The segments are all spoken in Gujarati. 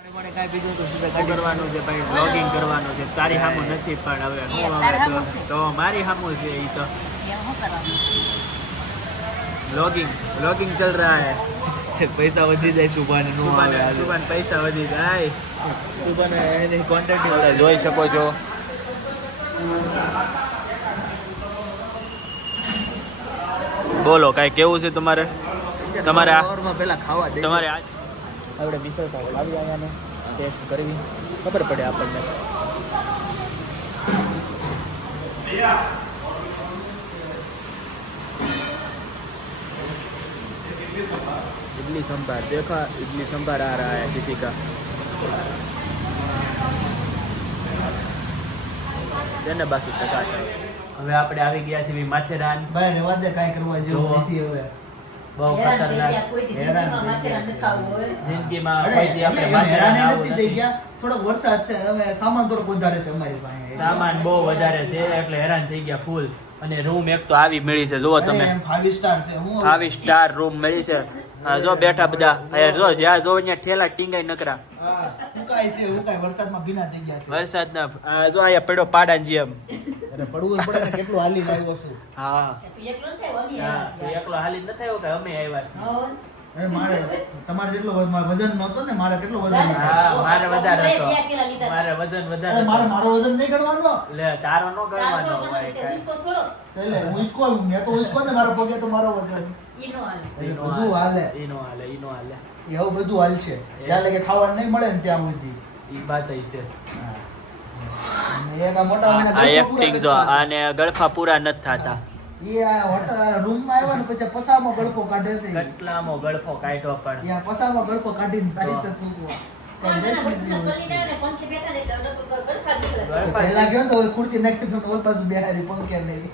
મને કાંઈ બીજું તો શું કરવાનું છે ભાઈ, બ્લોગિંગ કરવાનું છે. તારી સામું નથી પણ હવે હું હવે તો મારી સામું છે એ તો બ્લોગિંગ ચલ રહા હે. પૈસા વધી જાય સુભાન પૈસા વધી જાય. સુભાન એની ક્વોન્ટિટી જોઈ શકો છો. બોલો કાંઈ કેવું છે તમારે પેલા ખાવા દે. તમારે આપણે મિસળ પાવ લાવી આવ્યાને ટેસ્ટ કરવી ખબર પડે આપણને. इडली संभार देखा, इडली संभार आ रहा है किसी का. છે ને બાકી ટકા. હવે આપણે આવી ગયા છીએ માથેરાન. ભાઈ રેવા દે, કાંઈ કરવા જેવું નથી હવે. બહુ ખતરનાક જિંદગીમાં કોઈ આપણે માથેરાન નથી થઈ ગયા. થોડોક વરસાદ છે, હવે સામાન થોડોક વધારે છે અમારી પાસે. સામાન બહુ વધારે છે એટલે હેરાન થઈ ગયા ફૂલ. અને રૂમ એક તો આવી મળી છે, જુઓ તમે 5 સ્ટાર છે. હું 5 સ્ટાર રૂમ મળી છે. જો બેઠા બધા જો જ્યાં જો અહીંયા ઠેલા ટીંગાઈ નકરા. ઉકાય છે, ઉકાય વરસાદમાં ભીના થઈ ગયા છે. વરસાદના જો અહીંયા પડ્યો પાડાની જેમ. અરે પડવું જ પડે ને, કેટલું હાલી આવ્યો છું. હા એકલો હાલી ન થયો કે અમે આવ્યા છીએ. મારે તમારે જેટલો વજન નહોતો ને, મારે કેટલો વજન હતો? હા મારે વધારે હતો. મારે વજન વધારે. મારો વજન નહીં ગણવાનો. લે તારો નો ગણવાનો. એટલે હું ઈસકો મેં તો ઈસકો ને મારો પગે તો મારો વજન. બધું હાલે. ઈનો હાલે. એવું બધું હાલ છે. ત્યાં લગે ખાવાનું નહીં મળે ને ત્યાં સુધી. ઈ વાત છે. એક આ મોટા આ એક્ટિંગ જો આને ગળફા પૂરા નથી થતા. એ આ હોટલ રૂમ માં આવ્યો ને પછી પસામાં ગળફો કાઢે છે. કેટલામો ગળફો કાઢ્યો પણ. યા પસામાં ગળફો કાઢીને સાઈઝ છે થૂકવા. પેલા ગયો તો ખુરશી નાખી તો ઓલ પાછું બેહારી પંખે નહીં.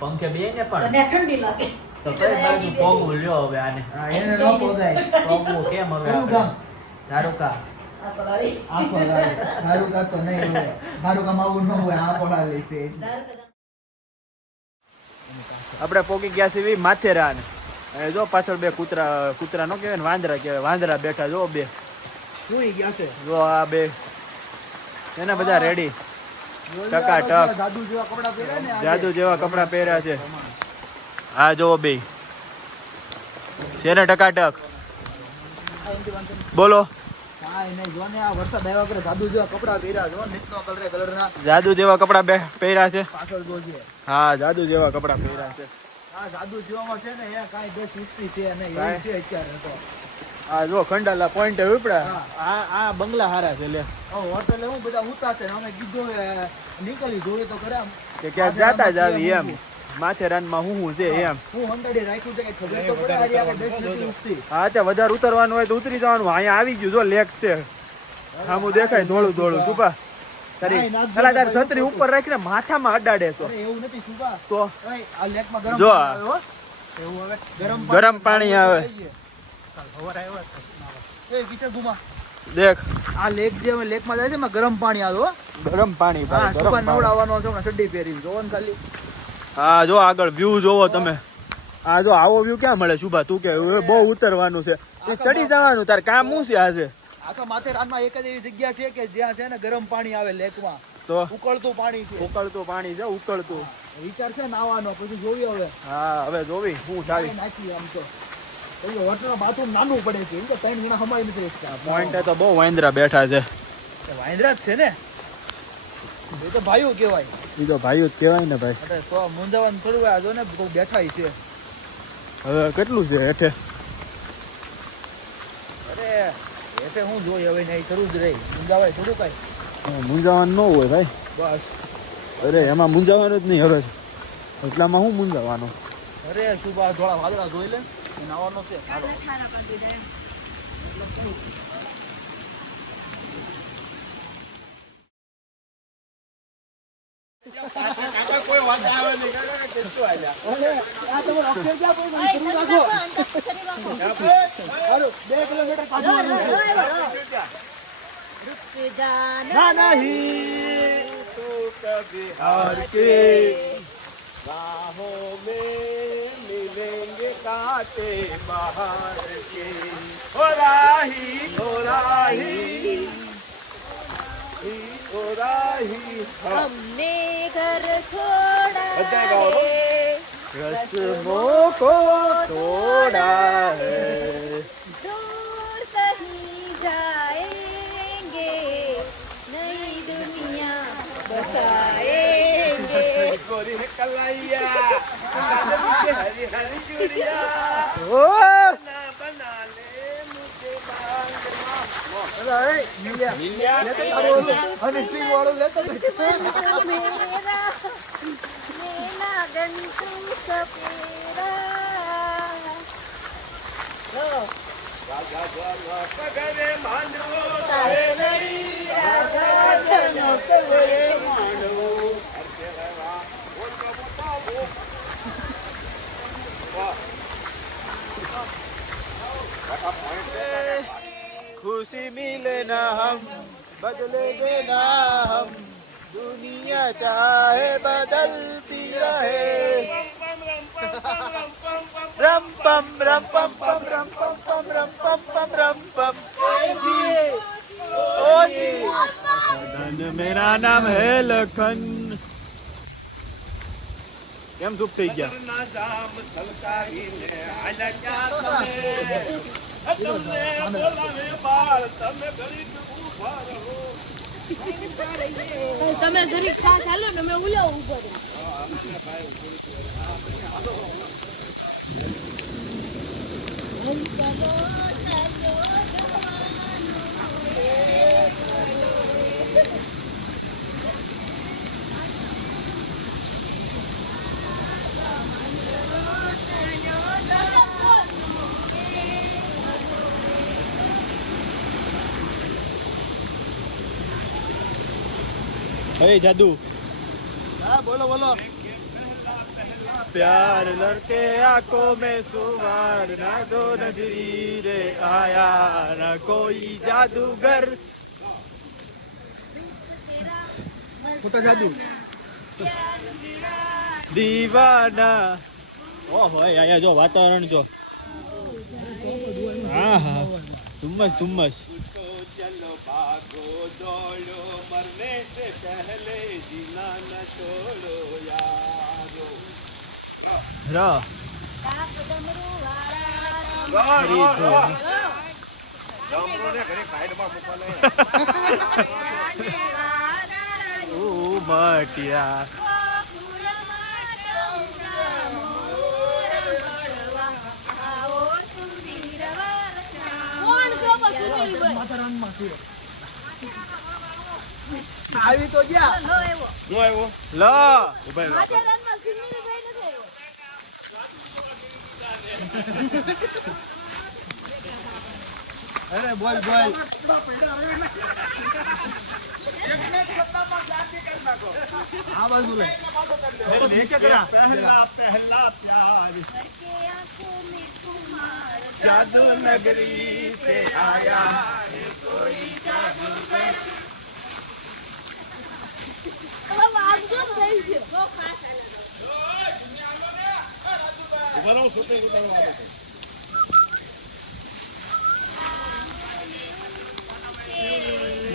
પંખે બે ને પણ ઠંડી લાગે તો કઈ બાજુ પોગવું લ્યો હવે આને. એને ન પોગાય. પોગવું કેમ હવે આપણે? ધારુકા ધારુકા તો નહીં હોય. ધારુકામાં આવું ન હોય. આ પોડા લે છે. આપણે પોગી ગયા છીએ માથેરાન. જો પાછળ બે કૂતરા નો કહેવાય ને, વાંદરા કહેવાય. વાંદરા બેઠા જો બે સુઈ ગયા છે. જો આ બે એના બધા રેડી ટકાટક જાદુ જેવા કપડા પહેર્યા છે. હા જો બે છે ને ટકાટક. બોલો વરસાદ આવ્યા કરે જાદુ જેવા કપડા પહેર્યા જો. કલરના જાદુ જેવા કપડા પહેર્યા છે. પાછળ જોજે. હા જાદુ જેવા કપડા પહેર્યા છે. આ જાદુ જેવામાં છે ને એ કાંઈ બે સુસ્તી છે અને એવું છે અત્યારે તો. આ જો ખંડાલા પોઈન્ટ ઉપડા. આ બંગલા હારા છે. લે હોટલે હું બધા ઉતાશે અમે કીધું નીકળી જોયું તો ખરા કે ક્યાં જાતા જ આવી એમ. માથેરાનમાં હું છે એમ. હું અંતડી રાખ્યું છે કે ખબર તો પડે. આ આગળ 10 નથી ઉસતી. હા તે વધારે ઉતરવાનું હોય તો ઉતરી જવાનું. અહીંયા આવી ગયું જો લેક છે. સામું દેખાય ધોળું સુપા. તારી છત્રી ઉપર રાખીને માથામાં અડાડે છો. એવું નથી સુપા. તો આ લેકમાં ગરમ જો એવું હવે ગરમ પાણી આવે. એ પીછે ઘુમા દેખ આ લેક જે અમે લેકમાં જાય છે એમાં ગરમ પાણી આવે હો. ગરમ પાણી. હા સુપા નવડાવવાનો છે હમણાં સડ્ડી પહેરીને જોવો ને ખાલી. હા જો આગળ વ્યૂ જોવો તમે. આ જો આવો વ્યૂ ક્યાં મળે શુભા? તું કે બહુ ઉતરવાનું છે, ચડી જવાનું. તાર કામ શું છે આજે? આખા માથેરાનમાં એક જ એવી જગ્યા છે કે જ્યાં છે ને ગરમ પાણી આવે લેકમાં. તો ઉકળતું પાણી છે. ઉકળતું પાણી છે. ઉકળતું વિચાર છે નાવાનો પછી જોવી હવે. હા હવે જોવી હું ચાલી નાખી આમ તો હોટલમાં બાથરૂમ નાનું પડે છે. એમ તો 3 જણા હમાઈ નથી શકતા. પોઈન્ટ તો બહુ વાંદરા બેઠા છે. વાંદરા જ છે ને એ તો ભાઈઓ કહેવાય. એ તો ભાઈઓ જ કહેવાય ને ભાઈ. અરે તો મુંજાવાનું થોડું આ જો ને તો બેઠા છે. હવે કેટલું છે હેઠે? અરે હેઠે હું જોઈ હવે નહીં શરૂ જ રહી. મુંજાવાય થોડું કાંઈ. મૂંઝાવાનું ન હોય ભાઈ. બસ અરે એમાં મૂંઝાવાનું જ નહીં હવે. એટલામાં હું મૂંઝાવાનું? અરે શું બા થોડા વાદળા જોઈ લે. નાવાનો છે. હાલો કોઈ વાત આવે નહીં. કેટલું આવ્યા આ તમે રખે જા કોઈ શરૂ રાખો. 2 કિલોમીટર કાઢવાનું ના નહીં તો કભી હાર કે રાહોं में मिलेंगे कांटे बाहर के हो राही हो राही हमने घर छोड़ा अच्छा गाओ। है, रस्मों को तोड़ा है दूर कहीं जाएंगे, नई दुनिया बसाएंगे। गोरी है कलाइया हरी हरी चूड़िया ઓ ना बना ले मुझे बांग મિલ્યા मिलिया લેતો તારો અને સિંગ વાળો લેતો मेरा नैना गंतु सपेरा। पगरे मांडो तारे नहीं राधा जनक वे मांडो। खुशी मिले ना हम बदले देना हम दुनिया चाहे बदलती रहे रम पम रम पम पम रम पम पम रम पम पम रम पम ओ जी मदन मेरा नाम है लखन કેમ સુખ થઈ ગયા તમે જરીક ખાસ હાલો ને મેં ઉલાવ ઉભો રહું. हे जादू હા બોલો બોલો प्यार लड़के आंखों में सुमार ना दो नजरी रे आया ना कोई जादूगर છોટા જાદુ दीवाना ओहो અહીંયા જો વાતાવરણ જો હા હા ધુમ્મસ ધુમ્મસ चलो भागो दौड़ो मरने से पहले जीना न छोड़ो यारो रा ઓ મટિયા કોણ છે બસુની ભાઈ? માથારાનમાં છે આવી તો ગયા લો એવો. નો આવ્યો લો ઉભા રહો. માથેરાનમાં સુનિલ ભાઈ નથી આવ્યો. અરે બોલ બોલ આ બાજુ લે બસ નીચે કરા पहला पहला प्यार करके आंखों में तुम्हार जादू नगरी से आया अब आप जो सही છે.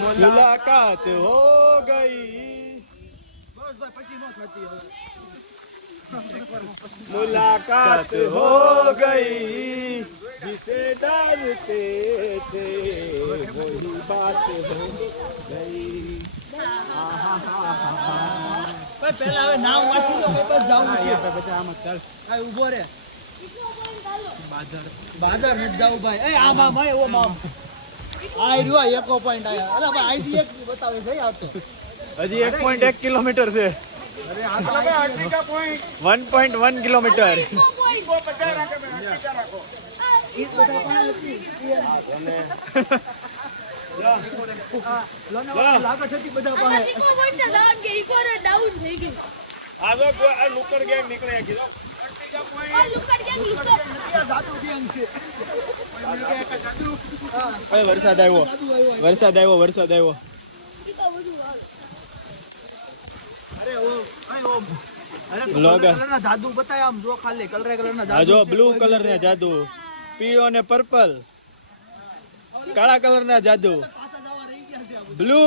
मुलाकात हो गई બસ ભાઈ પછી નો થતી હવે मुलाकात हो गई जिसे डरते थे वही बात हो गई ભાઈ પહેલા હવે નામ વાંચી લો બસ જાવું છે બધા આમ ચાલ આ ઊભો રે બાદર નથી જાવું ભાઈ એ આમ આમ ભાઈ ઓ મામ આ રહ્યો એકો પોઈન્ટ આયા અલા ભાઈ આઈડી એક બતાવે છે આવતો હજી 1.1 કિલોમીટર છે અરે આ તો ભાઈ આર્ટિકા પોઈન્ટ 1.1 કિલોમીટર લાગત હતી બધા પાસે આમાં ઇકો પોઈન્ટ ડાઉન કે ઇકો ને ડાઉન થઈ ગઈ. આજો આ લુકડ ગેંગ નીકળે કીધો આ લુકડ કે લુકડ જાદુ ગેંગ છે હવે વરસાદ આવ્યો વરસાદ આવ્યો વરસાદ આવ્યો ઈ તો બધું આવે. અરે ઓ આ ઓ લોગો. કલરના જાદુ બતાય આમ જો ખાલી કલરના આ જાદુ જો છે. બ્લુ કલર ના જાદુ, પીળો ને પર્પલ, કાળા કલર ના જાદુ, બ્લુ.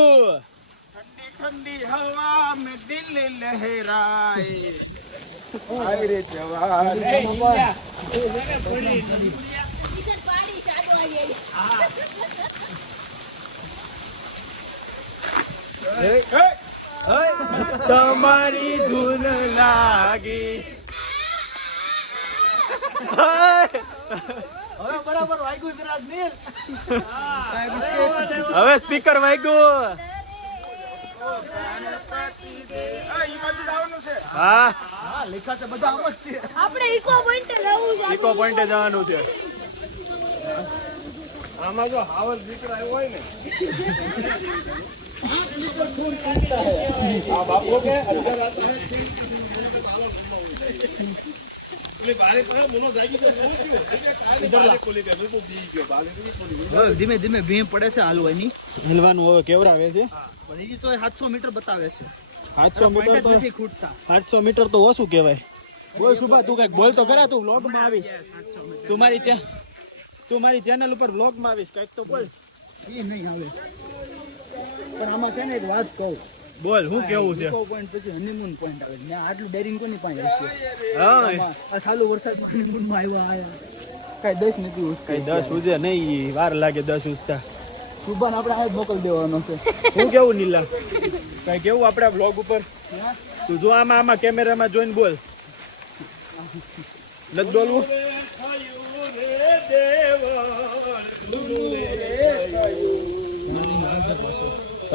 ठंडी हवा में दिल लहराए आए रे जवान પાણી ચાલુ આવી તમારી ધૂન લાગી. હવે બરાબર વાગ્યું છે રાજનીલ. હવે સ્પીકર વાગ્યું. હા, હા લેખા છે બધા આમ જ છે. આપણે ઇકો પોઈન્ટ જવું છે ઇકો પોઈન્ટે જવાનું છે. આમાં જો હાવલ દીકરા આવ્યો હોય ને આ બાપો કે અંદર આતા હે બારે પર મોનો જાગી તો જોઉં છું કાલે બારે ખોલી ગયો તો બી ગયો બારે ની ખોલી હવે ધીમે ધીમે ભીમ પડે છે હાલવાની. હલવાનું હવે કેવરાવે છે. બધી તો 700 મીટર બતાવે છે. 700 મીટર તો નથી ખૂટતા. 700 મીટર તો ઓછું કહેવાય. બોલ સુભા, તું કઈક બોલ તો ખરા. તું વ્લોગ માં આવીશ, તું મારી ચેનલ ઉપર વ્લોગ માં આવીશ, કઈક તો બોલ. એ નહીં આવે પણ આમાં છે ને એક વાત કહું. બોલ, શું કેવું છે? ઇકો પોઈન્ટ પછી હનીમૂન પોઈન્ટ આવે. ત્યાં આટલું ડેરિંગ કોની પાસે હશે? હા, આ ચાલુ વરસાદમાં હનીમૂનમાં આવ્યા કાંઈ દસ નથી ઉઠતું. કઈ 10 ઉજે નહીં, વાર લાગે 10 ઉજતા. શુભાન આપણે આ જ મોકલી દેવાનો છે. શું કેવું નીલા? કઈ કેવું આપડા વ્લોગ ઉપર? તું જો આમાં કેમેરામાં જોઈને બોલ. નથી બોલવું?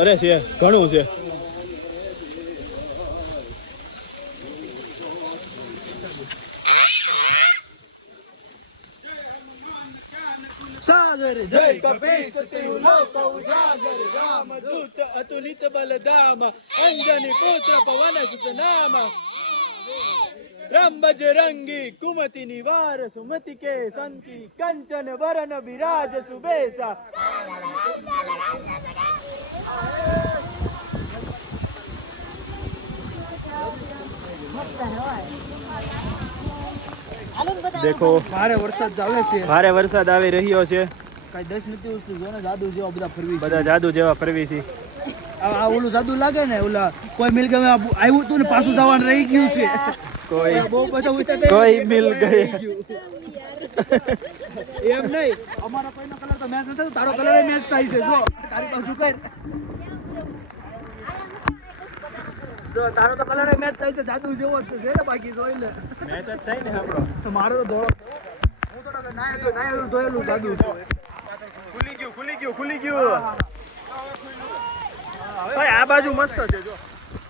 અરે છે, ઘણું છે. સાગર જય કપીશ તિલોક ઉજાગર રામદૂત અતુલિત બલધામ અંજની પુત્ર પવન સુત નામ રામ બજરંગી કુમતિ નિવાર સુમતિ કે સંકી કંચન વરન વિરાજ સુબેસા. દેખો, ભારે વરસાદ આવે છે. ભારે વરસાદ આવી રહ્યો છે. કાંઈ દસ નથી ઉઠતું. જો ને જાદુ જેવા બધા ફરવી છે. બધા જાદુ જેવા ફરવી છે. આ ઓલું જાદુ લાગે ને ઓલા કોઈ મિલ ગમે આવ્યું તું ને પાછું જવાનું રહી ગયું છે. કોઈ બહુ બધા ઉઠતા હતા. કોઈ મિલ ગયે. એમ નહીં, અમારો કોઈનો કલર તો મેચ નથી, તારો કલર મેચ થાય છે. જો તારી પાછું કર. જો તારો તો કલર મેચ થાય છે. જાદુ જેવો જ છે ને. બાકી જોઈ લે. મેચ જ થાય ને આપણો. તો મારો તો ધોળો. હું તો નાયેલું ધોયેલું જાદુ છે. ખુલી ગયું. ભાઈ આ બાજુ મસ્ત છે. જો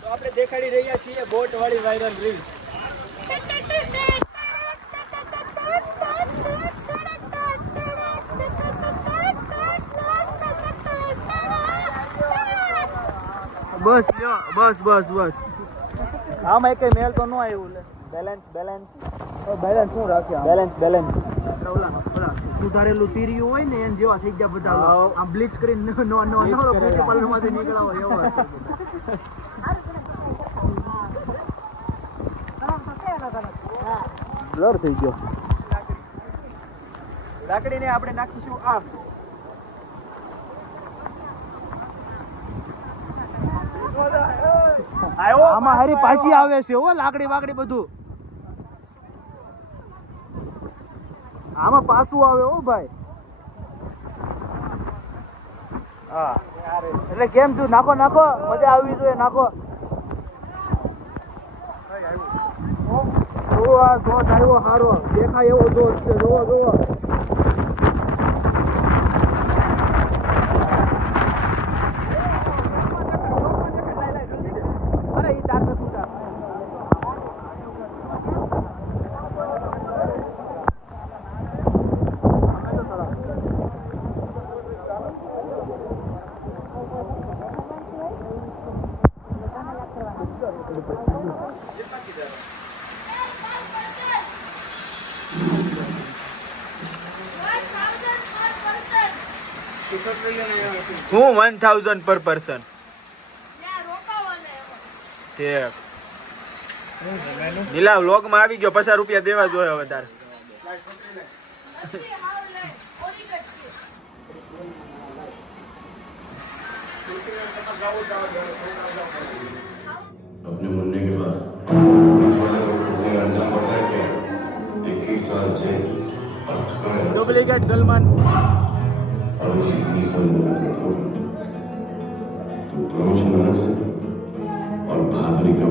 તો આપણે દેખાડી રહ્યા છીએ બોટ વાળી વાયરલ રીલ્સ. બસ આમાં એક મેલ તો ન આવ્યું. લે બેલેન્સ બેલેન્સ શું રાખ્યા? બેલેન્સ ઓલા સુધારેલું તીર્યું હોય ને એમ જેવા થઈ ગયા બધા. હાવ. આમ બ્લીચ કરીને બ્યુટી પાર્લર માંથી નીકળાવો એવા. બ્લર થઈ ગયો. લાકડીને આપણે નાખીશું આ. આમાં હારી પાછી આવે છે હો લાકડી વાકડી બધું. આમાં પાછું આવે હો ભાઈ. હા, એટલે કેમ થયું? નાખો મજા આવવી જોઈએ. નાખો. આ ધોધ આવ્યો હારો દેખાય એવો ધોધ છે. જોવો હું 1000 પર પર્સન. ત્યાં રોકાવાના એમાં. ઠીક. નીલા વ્લોગ માં આવી ગયો, 50 રૂપિયા દેવા જોઈએ હવે તારે. अपने मरने के बाद अंजाम पड़ता है क्या? 21 साल जेल और उसका डुप्लीकेट सलमान. और उसी 20 साल में तो प्रमोशन होना से और बहादुरी का